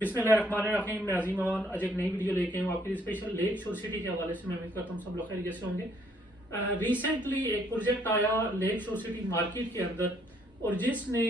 बिस्मिल्लाहिर्रहमानिर्रहीम। मैं अजीम अमान आज एक नई वीडियो लेके हूँ आपके लिए स्पेशल लेक शोर सिटी के हवाले से। मैं उम्मीद करता हूँ सब लोग खैरियत से होंगे। रिसेंटली एक प्रोजेक्ट आया लेक शोर सिटी मार्केट के अंदर, और जिसने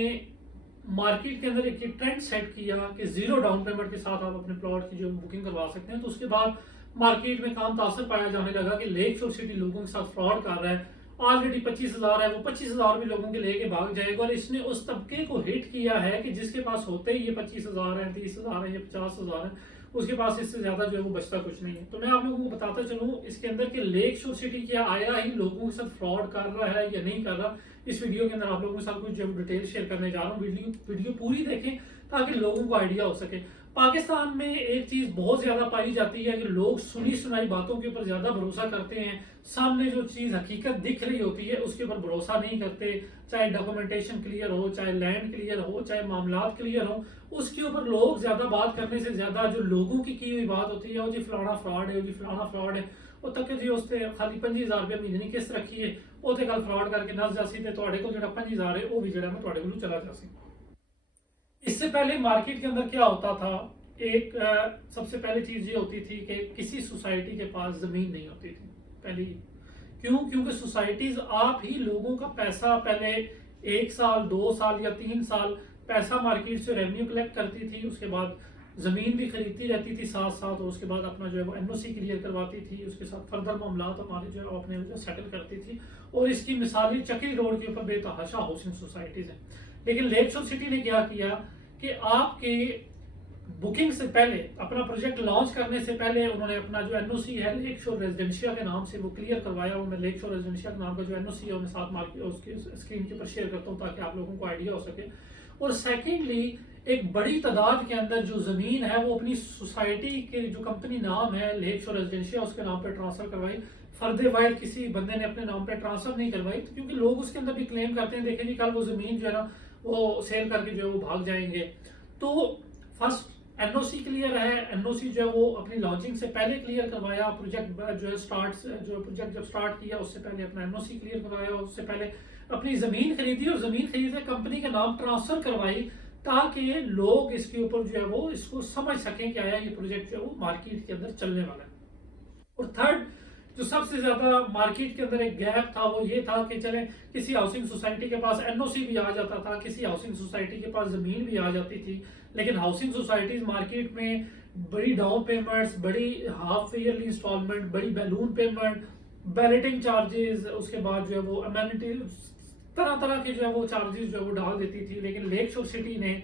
मार्केट के अंदर एक ट्रेंड सेट किया कि जीरो डाउन पेमेंट के साथ आप अपने प्लॉट की जो बुकिंग करवा सकते हैं। तो उसके बाद मार्केट में काम तासर पाया जाने लगा कि लेक शोर सिटी लोगों के साथ फ्रॉड कर रहा है। ऑलरेडी 25,000 है, वो 25,000 भी लोगों के लेके भाग जाएगा। और इसने उस तबके को हिट किया है कि जिसके पास होते ही ये 25,000 है, 30,000 है या 50,000 है, उसके पास इससे ज्यादा जो है वो बचता कुछ नहीं है। तो मैं आप लोगों को बताता चलूँ इसके अंदर कि लेक शोर सिटी क्या आया ही लोगों के साथ फ्रॉड कर रहा है या नहीं कर रहा। इस वीडियो के अंदर आप लोगों के साथ कुछ जो डिटेल शेयर करने जा रहा हूँ। वीडियो पूरी देखें ताकि लोगों को आइडिया हो सके। पाकिस्तान में एक चीज बहुत ज्यादा पाई जाती है कि लोग सुनी सुनाई बातों के ऊपर ज्यादा भरोसा करते हैं। सामने जो चीज हकीकत दिख रही होती है उसके ऊपर भरोसा नहीं करते। चाहे डॉक्यूमेंटेशन क्लियर हो, चाहे लैंड क्लियर हो, चाहे मामलात क्लियर हो, उसके ऊपर लोग ज्यादा बात करने से ज्यादा जो लोगों की हुई बात होती है, वो जी फलाना फ्रॉड है, जी फलाना फ्रॉड है, वो तक जी उसने खाली 25,000 रुपये महीने की किस्त रखी है, वो तो कल फ्रॉड करके नस जासी थे थोड़े को जो 25,000 है वो भी जरा मैं थोड़े को चला जासी। इससे पहले मार्केट के अंदर क्या होता था, एक सबसे पहले चीज ये होती थी कि किसी सोसाइटी के पास जमीन नहीं होती थी। पहली क्योंकि सोसाइटीज आप ही लोगों का पैसा पहले 1 साल 2 साल या 3 साल पैसा मार्केट से रेवेन्यू कलेक्ट करती थी, उसके बाद जमीन भी खरीदती रहती थी साथ साथ, और उसके बाद अपना जो है वो एनओसी क्लियर करवाती थी, उसके साथ फर्दर मामला हमारे जो है अपने सेटल करती थी। और इसकी मिसाली चक्री रोड के ऊपर बेतहाशा हाउसिंग सोसाइटीज हैं। लेकिन लेक शोर सिटी ने क्या किया कि आपके बुकिंग से पहले, अपना प्रोजेक्ट लॉन्च करने से पहले, उन्होंने अपना जो एनओसी है लेक शोर रेजिडेंशिया के नाम से वो क्लियर करवाया। मैं लेक शोर रेजिडेंशिया के नाम का जो एनओसी है मैं साथ मार्केट उसकी स्क्रीन के ऊपर शेयर करता हूँ ताकि आप लोगों को आइडिया हो सके। और सेकेंडली एक बड़ी तादाद के अंदर जो जमीन है वो अपनी सोसाइटी के जो कंपनी नाम है लेक शोर रेजिडेंशिया उसके नाम पे ट्रांसफर करवाई। फर्दे वाइज किसी बंदे ने अपने नाम पे ट्रांसफर नहीं करवाई, तो क्योंकि लोग उसके अंदर भी क्लेम करते हैं देखें जी कल वो जमीन जो है ना वो सेल करके जो है वो भाग जाएंगे। तो फर्स्ट एनओसी क्लियर है, एनओसी जो है वो अपनी लॉन्चिंग से पहले क्लियर करवाया। प्रोजेक्ट जो है प्रोजेक्ट जब स्टार्ट किया उससे पहले अपना एनओसी क्लियर करवाया, उससे पहले अपनी जमीन खरीदी और जमीन खरीदे कंपनी के नाम ट्रांसफर करवाई ताकि लोग इसके ऊपर जो है वो इसको समझ सकें कि आया ये प्रोजेक्ट जो है वो मार्केट के अंदर चलने वाला है। और थर्ड जो सबसे ज्यादा मार्केट के अंदर एक गैप था वो ये था कि चले किसी हाउसिंग सोसाइटी के पास एनओसी भी आ जाता था, किसी हाउसिंग सोसाइटी के पास जमीन भी आ जाती थी, लेकिन हाउसिंग सोसाइटीज मार्केट में बड़ी डाउन पेमेंट्स, बड़ी हाफ ईयरली इंस्टॉलमेंट, बड़ी बैलून पेमेंट, बैलेटिंग चार्जेस, उसके बाद जो है वो अमेनिटी, तरह तरह के जो है वो चार्जेस जो है वो डाल देती थी। लेकिन लेक शोर सिटी ने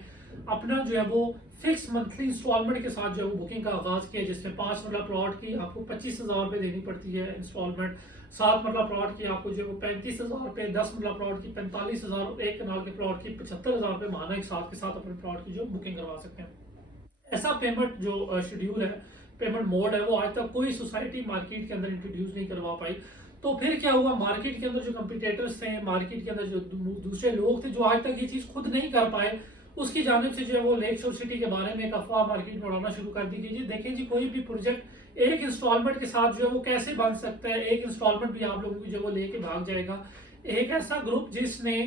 अपना जो है वो फिक्स मंथली इंस्टॉलमेंट के साथ जो है वो बुकिंग का आगाज किया, जिसमें 5 मरला प्लॉट की आपको 25,000 रुपये देनी पड़ती है इंस्टॉलमेंट, 7 मरला प्लॉट की आपको जो है वो 35,000 रुपये, 10 मरला प्लॉट की 45,000, एक कनाल के प्लॉट की 75,000 रुपये माना एक साथ के साथ अपने प्लॉट की जो बुकिंग करवा सकते हैं। ऐसा पेमेंट जो शेड्यूल है, पेमेंट मोड है, वो आज तक कोई सोसाइटी मार्केट के अंदर इंट्रोड्यूस नहीं करवा पाई। तो फिर क्या हुआ, मार्केट के अंदर जो कंपटीटर्स थे, मार्केट के अंदर जो दूसरे लोग थे जो आज तक ये चीज खुद नहीं कर पाए, उसकी जानिब से जो है वो लेक शोर सिटी के बारे में एक अफवाह मार्केट में उड़ाना शुरू कर दी गई। देखें जी कोई भी प्रोजेक्ट एक इंस्टॉलमेंट के साथ जो है वो कैसे बन सकता है, एक इंस्टॉलमेंट भी आप लोगों की जो वो लेके भाग जाएगा। एक ऐसा ग्रुप जिसने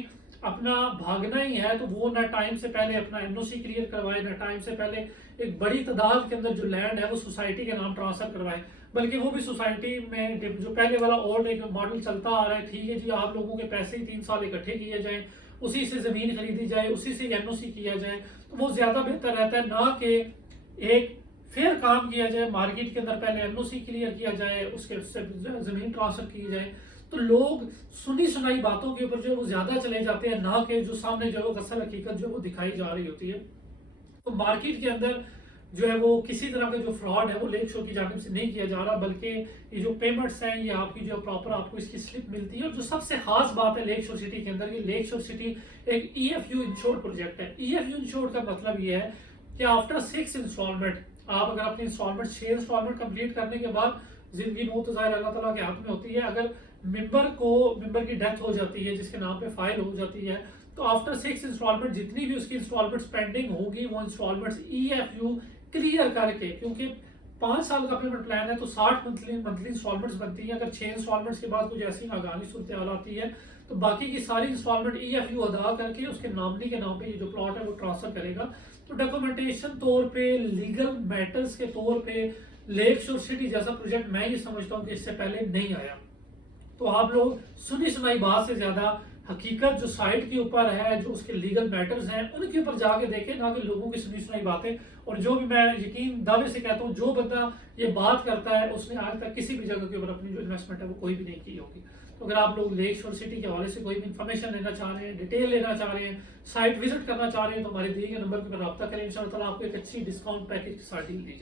अपना भागना ही है तो वो ना टाइम से पहले अपना एनओसी क्लियर करवाए, ना टाइम से पहले एक बड़ी तादाद के अंदर जो लैंड है वो सोसाइटी के नाम ट्रांसफर करवाए, बल्कि वो भी सोसाइटी में जो पहले वाला ओल्ड एक मॉडल चलता आ रहा है, ठीक है जी आप लोगों के पैसे ही 3 साल इकट्ठे किए जाए, उसी से जमीन खरीदी जाए, उसी से एनओसी किया जाए, तो वो ज्यादा बेहतर रहता है ना कि एक फेयर काम किया जाए। मार्केट के अंदर पहले एनओसी क्लियर किया जाए, उसके जमीन ट्रांसफर की जाए। तो लोग सुनी सुनाई बातों के ऊपर जो है वो ज्यादा चले जाते हैं ना कि जो सामने जो है वो असल हकीकत जो है वो दिखाई जा रही होती है। तो मार्केट के अंदर जो है वो किसी तरह का जो फ्रॉड है वो लेक शोर की जानिब से नहीं किया जा रहा, बल्कि ये जो पेमेंट्स हैं ये आपकी जो प्रॉपर आपको इसकी स्लिप मिलती है। और जो सबसे खास बात है लेक शोर सिटी के अंदर, ये लेक शोर सिटी एक ईएफयू इंश्योर्ड प्रोजेक्ट है। ईएफयू इंश्योर्ड का मतलब ये है कि आफ्टर 6 इंस्टॉलमेंट, आप अगर अपनी इंस्टॉलमेंट 6 इंस्टॉलमेंट कंप्लीट करने के बाद, जिंदगी मौत तो जाहिर अल्लाह ताला के हाथ में होती है, अगर मेंबर की डेथ हो जाती है, जिसके नाम पे फाइल हो जाती है, तो आफ्टर 6 इंस्टॉलमेंट जितनी भी उसकी इंस्टॉलमेंट पेंडिंग होगी वो इंस्टॉलमेंट ईएफयू क्लियर करके, क्योंकि 5 साल का पेमेंट प्लान है तो 60 मंथली इंस्टॉलमेंट्स बनती है। अगर 6 इंस्टॉलमेंट्स के बाद कुछ ऐसी नागानी सूरत हाल आती है तो बाकी की सारी इंस्टॉलमेंट ईएफयू अदा करके उसके नामनी के नाम पे ये जो प्लॉट है वो ट्रांसफर करेगा। तो डॉक्यूमेंटेशन तौर पे, लीगल मैटर्स के तौर पे लेक शोर सिटी जैसा प्रोजेक्ट मैं ये समझता हूँ कि इससे पहले नहीं आया। तो आप लोग सुनी सुनाई बात से ज्यादा हकीकत जो साइट के ऊपर है, जो उसके लीगल मैटर्स हैं, उनके ऊपर जाके देखें, ना कि लोगों की सुनी सुनाई बातें। और जो भी मैं यकीन दावे से कहता हूँ, जो बंदा ये बात करता है उसने आज तक किसी भी जगह के ऊपर अपनी जो इन्वेस्टमेंट है वो कोई भी नहीं की होगी। तो अगर आप लोग लेक शोर सिटी के हवाले से कोई भी इन्फॉर्मेशन लेना चाह रहे हैं, डिटेल लेना चाह रहे हैं, साइट विजिट करना चाह रहे हैं, तो हमारे दिए गए नंबर के ऊपर रब्ता करें। इंशाअल्लाह आपको एक अच्छी डिस्काउंट पैकेज के साथ डील दी जाए।